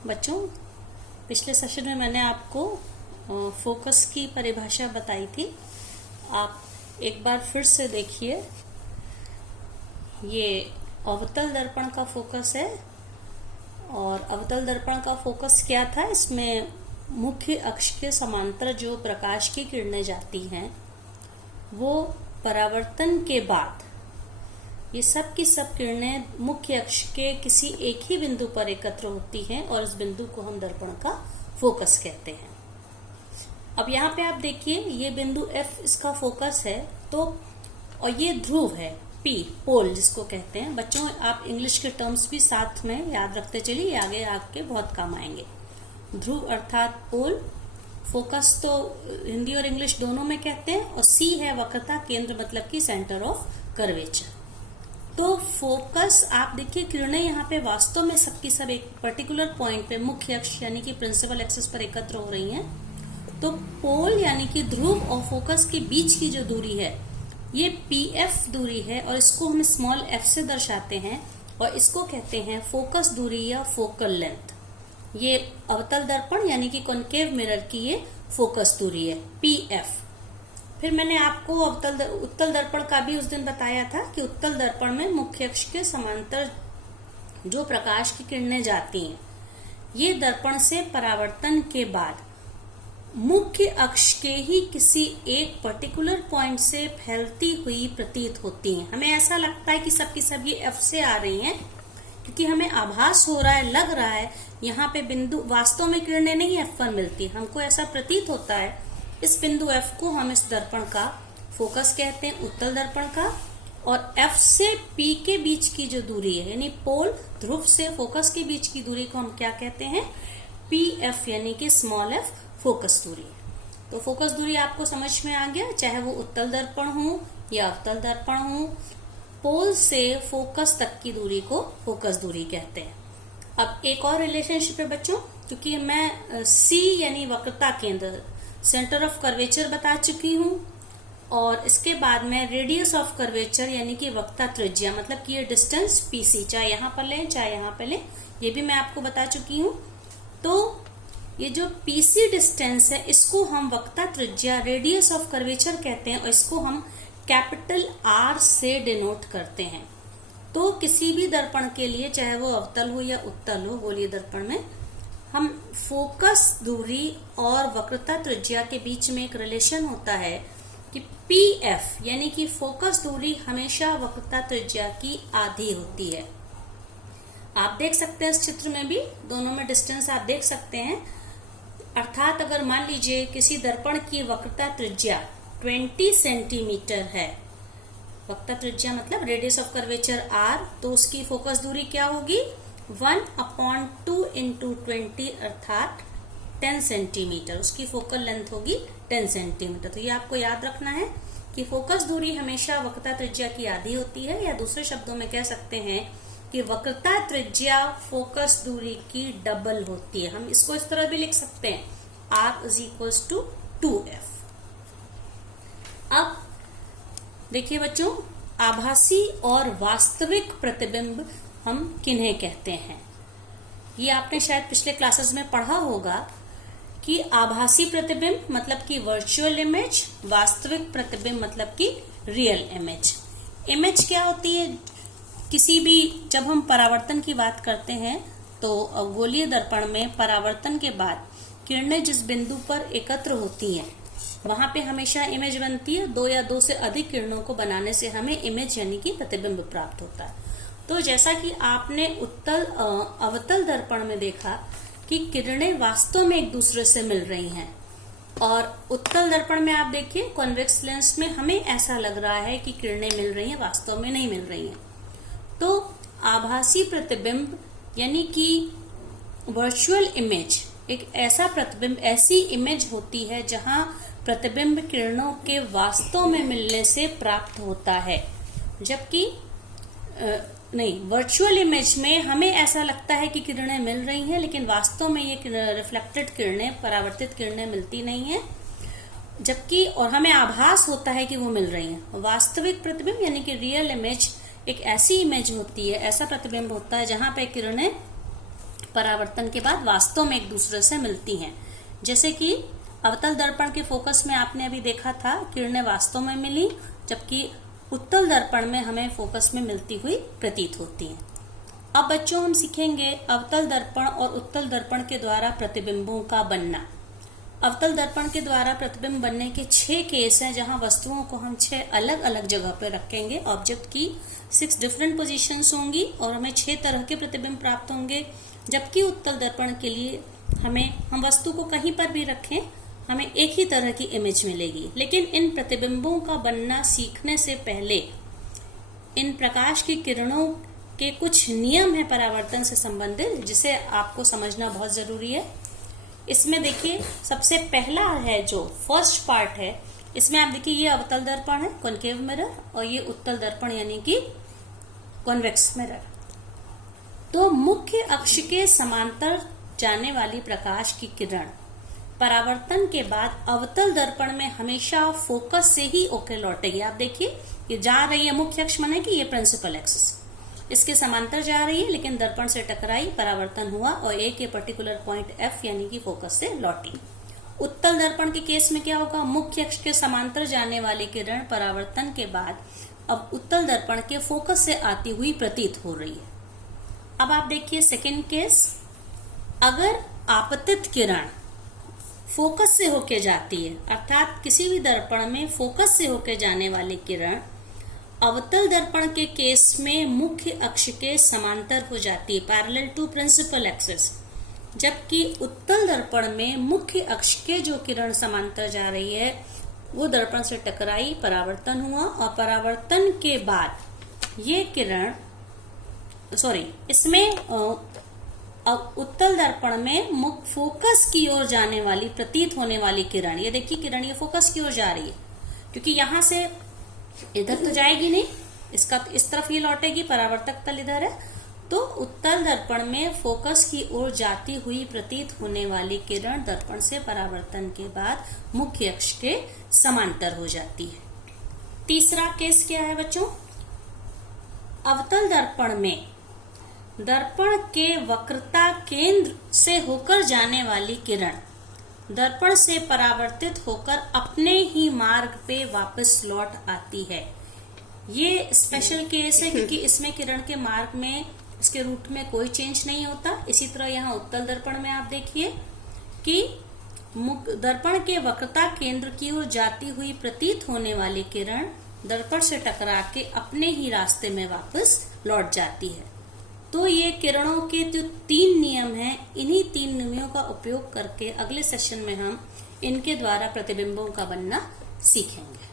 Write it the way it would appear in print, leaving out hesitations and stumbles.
बच्चों, पिछले सेशन में मैंने आपको फोकस की परिभाषा बताई थी। आप एक बार फिर से देखिए। ये अवतल दर्पण का फोकस है और अवतल दर्पण का फोकस क्या था? इसमें मुख्य अक्ष के समांतर जो प्रकाश की किरणें जाती हैं वो परावर्तन के बाद ये सब की सब किरणें मुख्य अक्ष के किसी एक ही बिंदु पर एकत्र होती हैं और इस बिंदु को हम दर्पण का फोकस कहते हैं। अब यहाँ पे आप देखिए, ये बिंदु F इसका फोकस है, तो और ये ध्रुव है P, पोल जिसको कहते हैं। बच्चों, आप इंग्लिश के टर्म्स भी साथ में याद रखते चलिए, आगे आपके बहुत काम आएंगे। ध्रुव अर्थात पोल, फोकस तो हिंदी और इंग्लिश दोनों में कहते हैं, और C है वक्रता केंद्र, मतलब कि सेंटर ऑफ कर्वेचर। तो फोकस, आप देखिए किरणें यहाँ पे वास्तव में सबकी सब एक पर्टिकुलर पॉइंट पे मुख्य अक्ष यानी कि प्रिंसिपल एक्सिस पर एकत्र हो रही हैं। तो पोल यानी कि ध्रुव और फोकस के बीच की जो दूरी है ये PF दूरी है, और इसको हम स्मॉल f से दर्शाते हैं और इसको कहते हैं फोकस दूरी या फोकल लेंथ। ये अवतल दर्पण यानी कि कॉन्केव मिरर की ये फोकस दूरी है PF। फिर मैंने आपको उत्तल दर्पण का भी उस दिन बताया था कि उत्तल दर्पण में मुख्य अक्ष के समांतर जो प्रकाश की किरणें जाती हैं ये दर्पण से परावर्तन के बाद मुख्य अक्ष के ही किसी एक पर्टिकुलर पॉइंट से फैलती हुई प्रतीत होती हैं। हमें ऐसा लगता है कि सब की सब ये F से आ रही हैं, क्योंकि हमें आभास हो रहा है, लग रहा है यहाँ पे बिंदु, वास्तव में किरणें नहीं F पर मिलती, हमको ऐसा प्रतीत होता है। इस बिंदु F को हम इस दर्पण का फोकस कहते हैं, उत्तल दर्पण का। और F से P के बीच की जो दूरी है, यानी पोल ध्रुव से फोकस के बीच की दूरी को हम क्या कहते हैं? PF यानी कि स्मॉल f फोकस दूरी। तो फोकस दूरी आपको समझ में आ गया, चाहे वो उत्तल दर्पण हो या अवतल दर्पण हो, पोल से फोकस तक की दूरी को फोकस दूरी कहते हैं। अब एक और रिलेशनशिप है बच्चों, क्योंकि मैं C यानी वक्रता केंद्र, सेंटर ऑफ कर्वेचर बता चुकी हूँ, और इसके बाद में रेडियस ऑफ कर्वेचर यानी कि वक्रता त्रिज्या, मतलब कि ये डिस्टेंस PC, चाहे यहाँ पर लें चाहे यहाँ पर लें, ये भी मैं आपको बता चुकी हूँ। तो ये जो PC डिस्टेंस है इसको हम वक्रता त्रिज्या, रेडियस ऑफ कर्वेचर कहते हैं, और इसको हम कैपिटल R से डिनोट करते हैं। तो किसी भी दर्पण के लिए, चाहे वो अवतल हो या उत्तल हो, गोलीय दर्पण में हम फोकस दूरी और वक्रता त्रिज्या के बीच में एक रिलेशन होता है कि PF यानी कि फोकस दूरी हमेशा वक्रता त्रिज्या की आधी होती है। आप देख सकते हैं इस चित्र में भी, दोनों में डिस्टेंस आप देख सकते हैं। अर्थात अगर मान लीजिए किसी दर्पण की वक्रता त्रिज्या 20 सेंटीमीटर है, वक्रता त्रिज्या मतलब रेडियस ऑफ कर्वेचर R, तो उसकी फोकस दूरी क्या होगी? 1/2 × 20 अर्थात 10 सेंटीमीटर। उसकी फोकल लेंथ होगी 10 सेंटीमीटर। तो ये आपको याद रखना है कि फोकस दूरी हमेशा वक्रता त्रिज्या की आधी होती है, या दूसरे शब्दों में कह सकते हैं कि वक्रता त्रिज्या फोकस दूरी की डबल होती है। हम इसको इस तरह भी लिख सकते हैं, R = 2F। अब देखिए बच्चों, आभासी और वास्तविक प्रतिबिंब हम किन्हें कहते हैं? ये आपने शायद पिछले क्लासेस में पढ़ा होगा कि आभासी प्रतिबिंब मतलब कि वर्चुअल इमेज, वास्तविक प्रतिबिंब मतलब कि रियल इमेज। इमेज क्या होती है? किसी भी, जब हम परावर्तन की बात करते हैं तो गोलीय दर्पण में परावर्तन के बाद किरणें जिस बिंदु पर एकत्र होती हैं वहां पे हमेशा इमेज बनती है। 2 या 2 से अधिक किरणों को बनाने से हमें इमेज यानी कि प्रतिबिंब प्राप्त होता है। तो जैसा कि आपने अवतल दर्पण में देखा कि किरणें वास्तव में एक दूसरे से मिल रही हैं, और उत्तल दर्पण में आप देखिए कॉन्वेक्स लेंस में हमें ऐसा लग रहा है कि किरणें मिल रही हैं, वास्तव में नहीं मिल रही हैं। तो आभासी प्रतिबिंब यानी कि वर्चुअल इमेज एक ऐसा प्रतिबिंब, ऐसी इमेज होती है जहां प्रतिबिंब किरणों के वास्तव में मिलने से प्राप्त होता है। जबकि वर्चुअल इमेज में हमें ऐसा लगता है कि किरणें मिल रही हैं, लेकिन वास्तव में ये रिफ्लेक्टेड किरणें, परावर्तित किरणें मिलती नहीं हैं, जबकि और हमें आभास होता है कि वो मिल रही हैं। वास्तविक प्रतिबिंब यानी कि रियल इमेज एक ऐसी इमेज होती है, ऐसा प्रतिबिंब होता है जहां पे किरणें परावर्तन के बाद वास्तव में एक दूसरे से मिलती हैं। जैसे कि अवतल दर्पण के फोकस में आपने अभी देखा था किरणें वास्तव में मिली, जबकि उत्तल दर्पण में हमें फोकस में मिलती हुई प्रतीत होती हैं। अब बच्चों हम सीखेंगे अवतल दर्पण और उत्तल दर्पण के द्वारा प्रतिबिंबों का बनना। अवतल दर्पण के द्वारा प्रतिबिंब बनने के 6 केस हैं, जहां वस्तुओं को हम 6 अलग अलग जगह पर रखेंगे। ऑब्जेक्ट की 6 डिफरेंट पोजीशंस होंगी और हमें 6 तरह के प्रतिबिंब प्राप्त होंगे। जबकि उत्तल दर्पण के लिए हम वस्तु को कहीं पर भी रखें, हमें एक ही तरह की इमेज मिलेगी। लेकिन इन प्रतिबिंबों का बनना सीखने से पहले इन प्रकाश की किरणों के कुछ नियम है परावर्तन से संबंधित, जिसे आपको समझना बहुत जरूरी है। इसमें देखिए सबसे पहला है जो फर्स्ट पार्ट है, इसमें आप देखिए ये अवतल दर्पण है कॉन्केव मिरर, और ये उत्तल दर्पण यानी कि कॉन्वेक्स मिरर। तो मुख्य अक्ष के समांतर जाने वाली प्रकाश की किरण परावर्तन के बाद अवतल दर्पण में हमेशा फोकस से ही होकर लौटेगी। आप देखिए ये जा रही है, मुख्य अक्ष माने कि ये प्रिंसिपल एक्सिस, इसके समांतर जा रही है, लेकिन दर्पण से टकराई, परावर्तन हुआ और एक ये पर्टिकुलर पॉइंट F यानी कि फोकस से लौटी। उत्तल दर्पण के केस में क्या होगा, मुख्य अक्ष के समांतर जाने वाली किरण परावर्तन के बाद अब उत्तल दर्पण के फोकस से आती हुई प्रतीत हो रही है। अब आप देखिए सेकेंड केस, अगर आपतित किरण फोकस से होके जाती है, अर्थात किसी भी दर्पण में फोकस से होके जाने वाली किरण अवतल दर्पण के केस में मुख्य अक्ष के समांतर हो जाती है, पैरेलल टू प्रिंसिपल एक्सिस। जबकि उत्तल दर्पण में मुख्य अक्ष के जो किरण समांतर जा रही है वो दर्पण से टकराई, परावर्तन हुआ और परावर्तन के बाद ये किरण इसमें उत्तल दर्पण में मुख्य फोकस की ओर जाने वाली प्रतीत होने वाली किरण, ये देखिए किरण ये फोकस की ओर जा रही है, क्योंकि यहां से इधर तो जाएगी नहीं, इसका इस तरफ ये लौटेगी, परावर्तक तल इधर है। तो उत्तल दर्पण में फोकस की ओर जाती हुई प्रतीत होने वाली किरण दर्पण से परावर्तन के बाद मुख्य अक्ष के समांतर हो जाती है। तीसरा केस क्या है बच्चों, अवतल दर्पण में दर्पण के वक्रता केंद्र से होकर जाने वाली किरण दर्पण से परावर्तित होकर अपने ही मार्ग पे वापस लौट आती है। ये स्पेशल केस है क्योंकि इसमें किरण के मार्ग में, इसके रूट में कोई चेंज नहीं होता। इसी तरह यहाँ उत्तल दर्पण में आप देखिए कि दर्पण के वक्रता केंद्र की ओर जाती हुई प्रतीत होने वाली किरण दर्पण से टकरा के अपने ही रास्ते में वापस लौट जाती है। तो ये किरणों के जो 3 नियम हैं, इन्हीं 3 नियमों का उपयोग करके अगले सेशन में हम इनके द्वारा प्रतिबिंबों का बनना सीखेंगे।